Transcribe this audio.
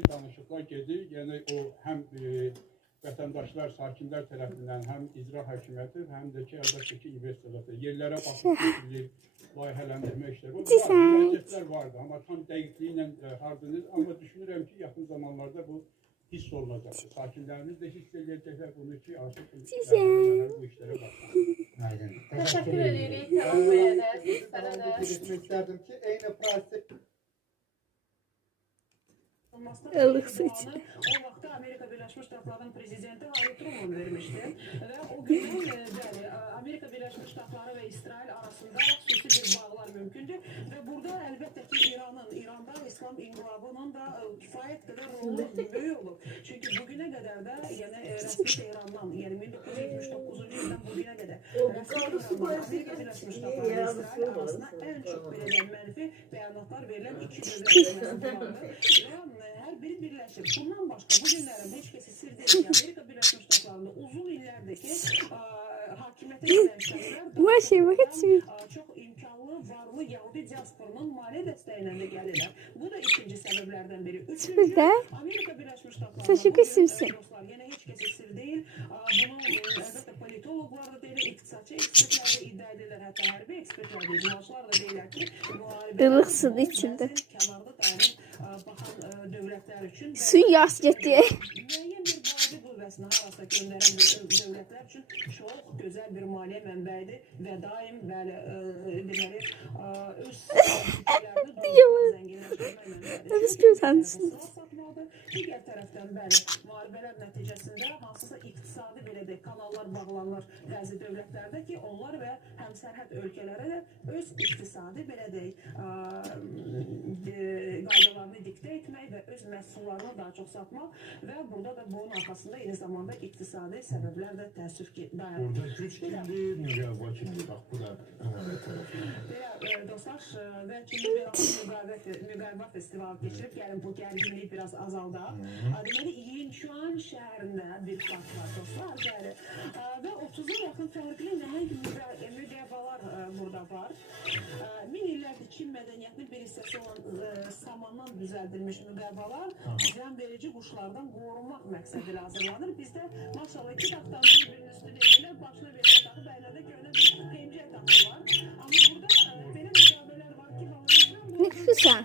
danışıqlar gedir. Yəni o həm vətəndaşlar, sakinlər tərəfindən, həm icra hakimiyyəti, həm də ki, əlbəttə ki, investorlar yerlərə baxıb keçirilir, layihələndirmə işləri var. Müraciətlər vardı, amma tam dəqiqliyi ilə hardınız. Amma düşünürəm ki, yaxın zamanlarda bu hiss olunacaq. Sakinlərimiz də hiss edəcəklər bunu ki, artıq bu işlərə baxsın. Təşəkkür edirik. Tamam beğeniriz. Belirtmek isterdim ki eyni prensip Ilık su için. O vaxtda Amerika Birləşmiş Ştatlarının prezidenti Harry Truman vermişdi və o gün bəli, Amerika Birləşmiş Ştatları və İsrail arasında xüsusi bir bağlar mümkündür və burada əlbəttə ki İranda İslam inqilabının da kifayət qədər rolu böyük olub. Çünki bugünə qədər də yəni rəsmi Tehrandan, yəni 1979-cu ildən bugünə qədər rəsmi Tehrandan Amerika Birləşmiş Ştatları və İsrail arasında ən çox belə mənfi bəyanatlar verilən iki dövlət arasındadır. Hər biri birləşir. Bundan başqa bu günlərin heç kəsi sir deyil ki, Amerika Birləşmiş Ştatlarında uzun illərdəki hakimiyyətə gələn çox imkanlı, varlı Yahudi diasporunun maliyyə dəstəyi ilə də gəlirlər. Bu da ikinci səbəblərdən biri. Üçüncü, Amerika Birləşmiş Ştatlarında yenə heç kəsi sir deyil. Bunu əlbəttə politologlar da deyirlər, iqtisadçı ekspertlər də iddia edirlər, hətta hərbi ekspertlər də, icraçılar da deyirlər ki, Ilık su içinde. kənarda dayanıb baxan dövlətlər üçün Su yaz getdi. müəyyən bir maliyyə qüvvəsini harasa göndərən dövlətlər üçün çox gözəl bir maliyyə mənbəyidir və daim bəli deməli öz zənginləşdirməklə digər tərəfdən bəli müharibələr nəticəsində hansısa iqtisadi belə də kanallar bağlanır bəzi dövlətlərdə ki, onlar və həmsərhəd ölkələrə də öz iqtisadi belə deyək qaydalarını diktə etmək və öz məhsullarını daha çox satmaq və burada da bunun arxasında eyni zamanda iqtisadi səbəblər də təəssüf ki, dayanır. Burada güc kimdir, müqavilə kimdir? Bax, bu da önəmli tərəfi. Dostlar, və kimi müqavilə festivalı keçirib, gəlin bu gərginliyi biraz azaldaq. Deməli, Yinchuan şəhərində bir park var, dostlar, bəli. Və 30'a yaxın fərqli nəhəng müqavilələr burada var. Min illərdir Çin mədəniyyətinin bir hissəsi olan samandan düzəldilmiş müqavilələr zəm verici quşlardan qorunmaq məqsədilə hazırlanır. Bizdə maşallah iki taxtanın bir-birinin üstünə edirlər, başına verir taxı, bəylərdə görünən bir pencək taxı var. Amma burada belə müqavilələr var ki, Ne güzel.